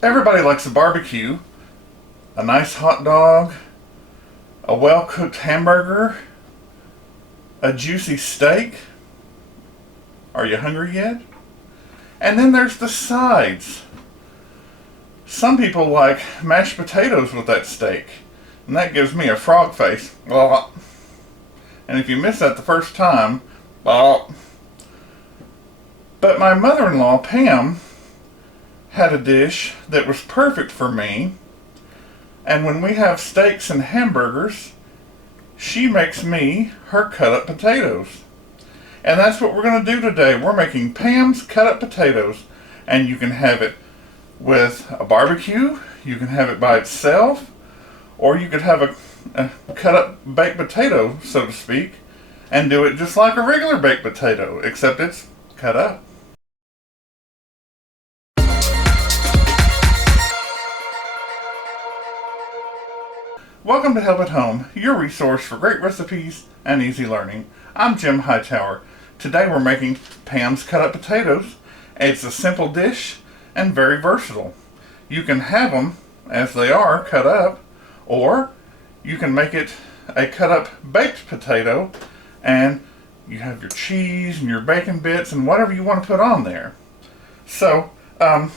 Everybody likes a barbecue, a nice hot dog, a well-cooked hamburger, a juicy steak. Are you hungry yet? And then there's the sides. Some people like mashed potatoes with that steak, and that gives me a frog face. And if you miss that the first time, but my mother-in-law, Pam, had a dish that was perfect for me. And when we have steaks and hamburgers, she makes me her cut-up potatoes. And that's what we're going to do today. We're making Pam's cut-up potatoes. And you can have it with a barbecue, you can have it by itself, or you could have a cut-up baked potato, so to speak, and do it just like a regular baked potato, except it's cut up. Welcome to Help at Home, your resource for great recipes and easy learning. I'm Jim Hightower. Today we're making Pam's cut-up potatoes. It's a simple dish and very versatile. You can have them as they are cut up, or you can make it a cut-up baked potato, and you have your cheese and your bacon bits and whatever you want to put on there. So, grab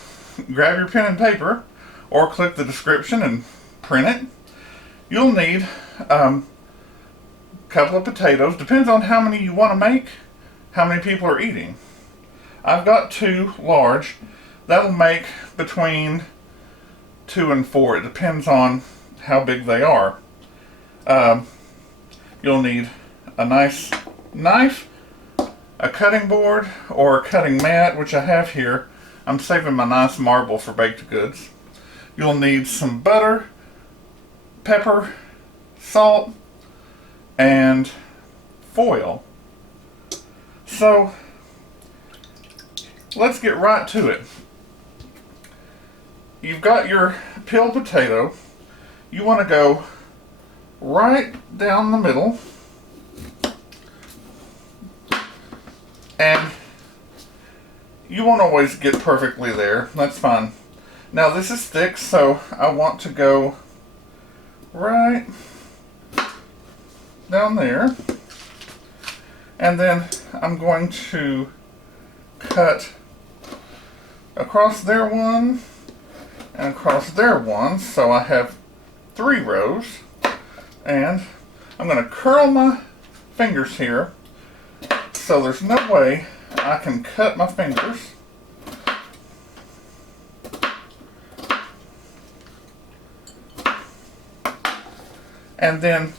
your pen and paper, or click the description and print it. You'll need a couple of potatoes. Depends on how many you want to make, how many people are eating. I've got 2 large. That'll make between 2 and 4. It depends on how big they are. You'll need a nice knife, a cutting board, or a cutting mat, which I have here. I'm saving my nice marble for baked goods. You'll need some butter, pepper, salt, and foil. So, let's get right to it. You've got your peeled potato. You want to go right down the middle, and you won't always get perfectly there. That's fine. Now this is thick, so I want to go right down there, and then I'm going to cut across there one and across there one, so I have 3 rows, and I'm going to curl my fingers here so there's no way I can cut my fingers. And then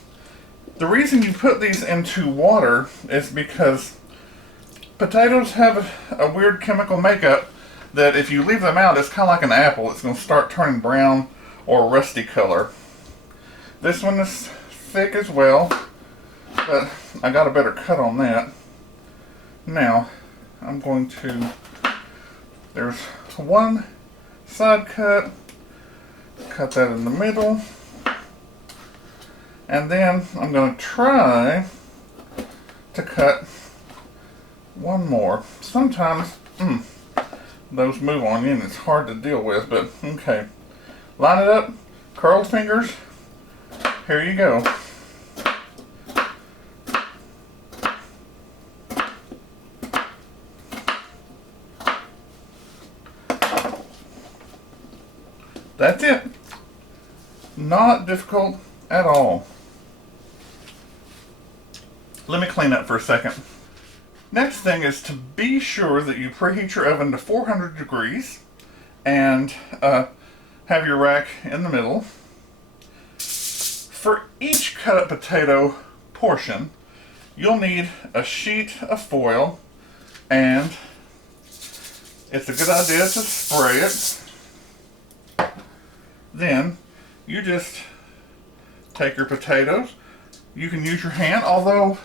the reason you put these into water is because potatoes have a weird chemical makeup that if you leave them out, it's kind of like an apple. It's going to start turning brown or rusty color. This one is thick as well, but I got a better cut on that. Now, I'm going to, there's one side cut that in the middle. And then I'm going to try to cut one more. Sometimes those move on you and it's hard to deal with, but okay. Line it up, curled fingers. Here you go. That's it. Not difficult at all. Let me clean up for a second. Next thing is to be sure that you preheat your oven to 400 degrees and have your rack in the middle. For each cut up potato portion, you'll need a sheet of foil, and it's a good idea to spray it. Then you just take your potatoes. You can use your hand, although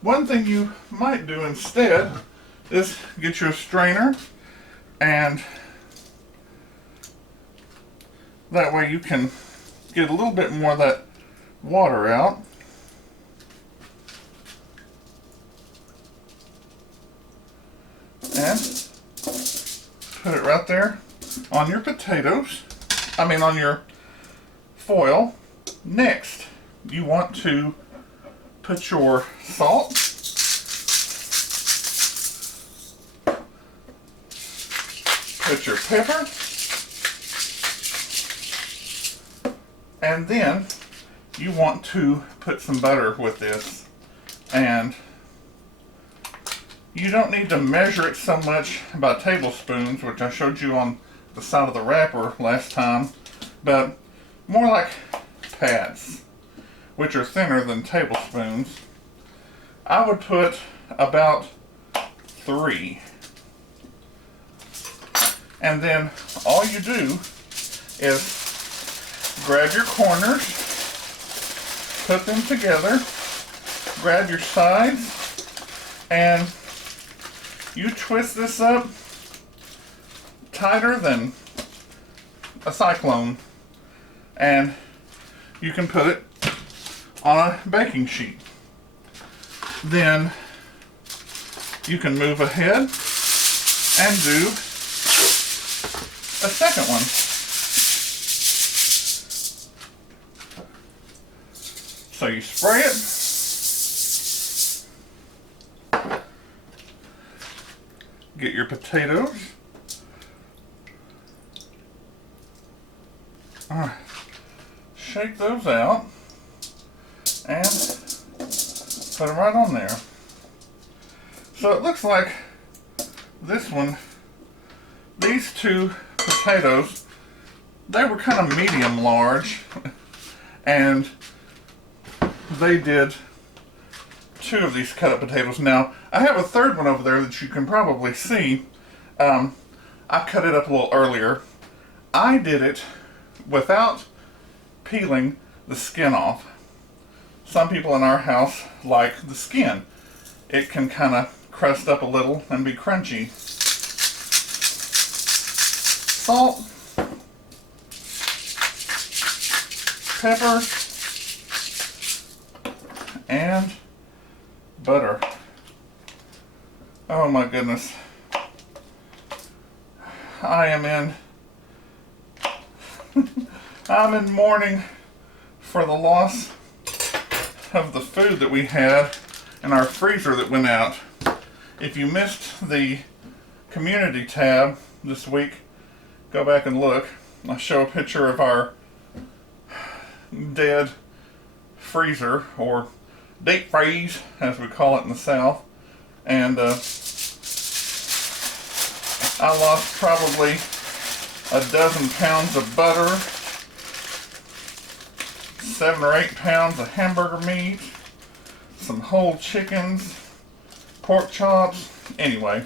one thing you might do instead is get you a strainer, and that way you can get a little bit more of that water out. And put it right there on your potatoes, on your foil. Next, you want to put your salt, put your pepper, and then you want to put some butter with this. And you don't need to measure it so much by tablespoons, which I showed you on the side of the wrapper last time, but more like pads, which are thinner than tablespoons. I would put about 3. And then all you do is grab your corners, put them together, grab your sides, and you twist this up tighter than a cyclone, and you can put it on a baking sheet. Then you can move ahead and do a second one. So you spray it, get your potatoes. Alright, shake those out and put them right on there. So it looks like this one, these 2 potatoes, they were kind of medium large, and they did 2 of these cut up potatoes. Now, I have a third one over there that you can probably see. I cut it up a little earlier. I did it without peeling the skin off. Some people in our house like the skin. It can kind of crust up a little and be crunchy. Salt, pepper, and butter. Oh my goodness. I'm in mourning for the loss of the food that we had in our freezer that went out. If you missed the community tab this week, go back and look. I'll show a picture of our dead freezer, or deep freeze as we call it in the South. And I lost probably a dozen pounds of butter, 7 or 8 pounds of hamburger meat, some whole chickens, pork chops, anyway.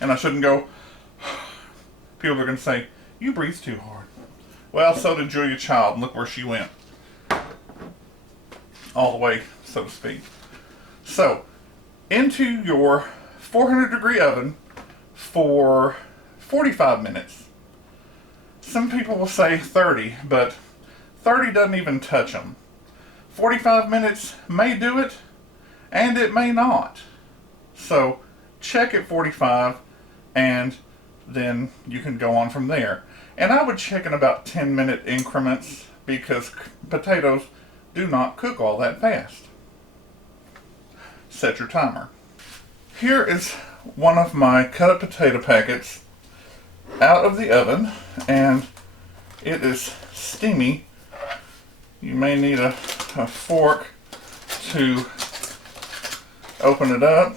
And I shouldn't go, people are going to say, you breathe too hard. Well, so did Julia Child, and look where she went. All the way, so to speak. So, into your 400 degree oven for 45 minutes. Some people will say 30, but 30 doesn't even touch them. 45 minutes may do it, and it may not. So, check at 45, and then you can go on from there. And I would check in about 10-minute increments, because potatoes do not cook all that fast. Set your timer. Here is one of my cut up potato packets out of the oven, and it is steamy. You may need a fork to open it up,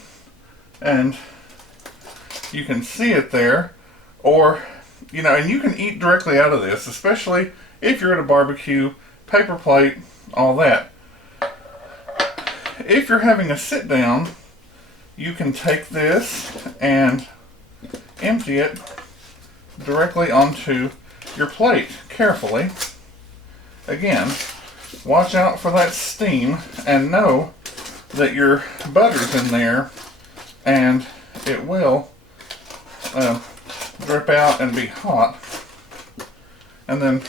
and you can see it there. Or, and you can eat directly out of this, especially if you're at a barbecue, paper plate, all that. If you're having a sit down, you can take this and empty it directly onto your plate carefully. Again, watch out for that steam and know that your butter's in there, and it will drip out and be hot. And then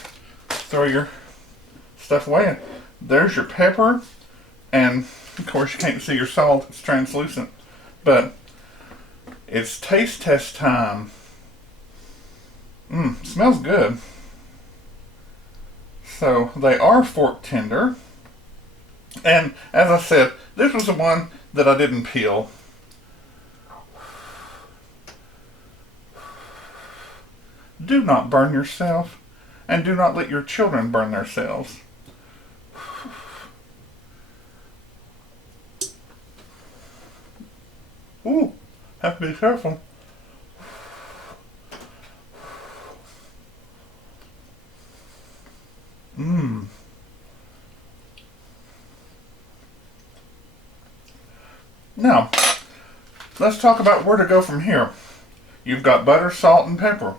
throw your stuff away. There's your pepper, and of course you can't see your salt, it's translucent. But It's taste test time. Smells good. So they are fork tender. And as I said, this was the one that I didn't peel. Do not burn yourself, and do not let your children burn themselves. Ooh, have to be careful. Now, let's talk about where to go from here. You've got butter, salt, and pepper.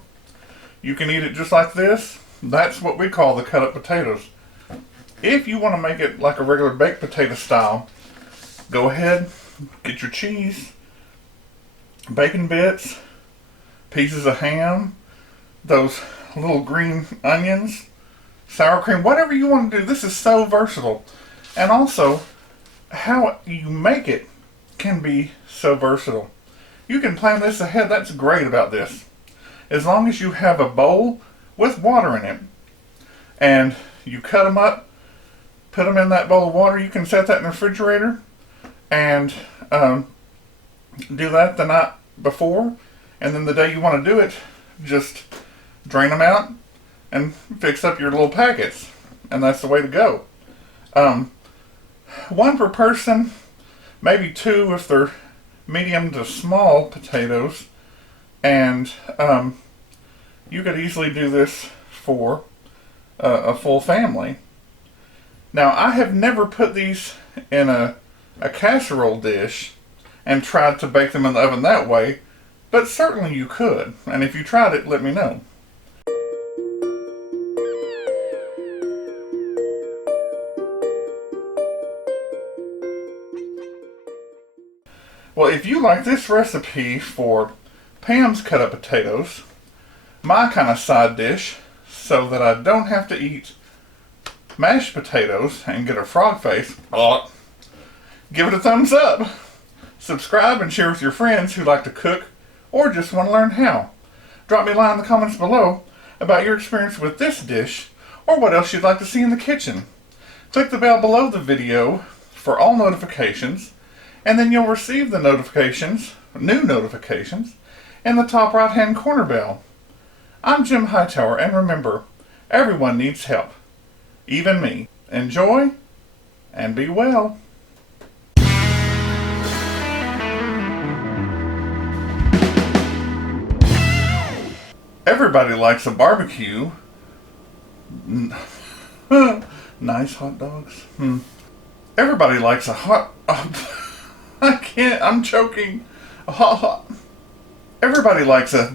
You can eat it just like this. That's what we call the cut up potatoes. If you want to make it like a regular baked potato style, go ahead, get your cheese, bacon bits, pieces of ham, those little green onions, sour cream, whatever you want to do. This is so versatile. And also, how you make it can be so versatile. You can plan this ahead. That's great about this. As long as you have a bowl with water in it and you cut them up, put them in that bowl of water, you can set that in the refrigerator and do that the night before, and then the day you want to do it, just drain them out and fix up your little packets, and that's the way to go. One per person, maybe two if they're medium to small potatoes, and you could easily do this for a full family. Now, I have never put these in a casserole dish and tried to bake them in the oven that way, but certainly you could. And if you tried it, let me know. Well, if you like this recipe for Pam's cut up potatoes, my kind of side dish, so that I don't have to eat mashed potatoes and get a frog face, give it a thumbs up. Subscribe and share with your friends who like to cook or just want to learn how. Drop me a line in the comments below about your experience with this dish or what else you'd like to see in the kitchen. Click the bell below the video for all notifications, and then you'll receive the notifications, new notifications, in the top right hand corner bell. I'm Jim Hightower, and remember, everyone needs help, even me. Enjoy and be well. Everybody likes a barbecue. Nice hot dogs. Everybody likes a hot... I can't, I'm choking. Everybody likes a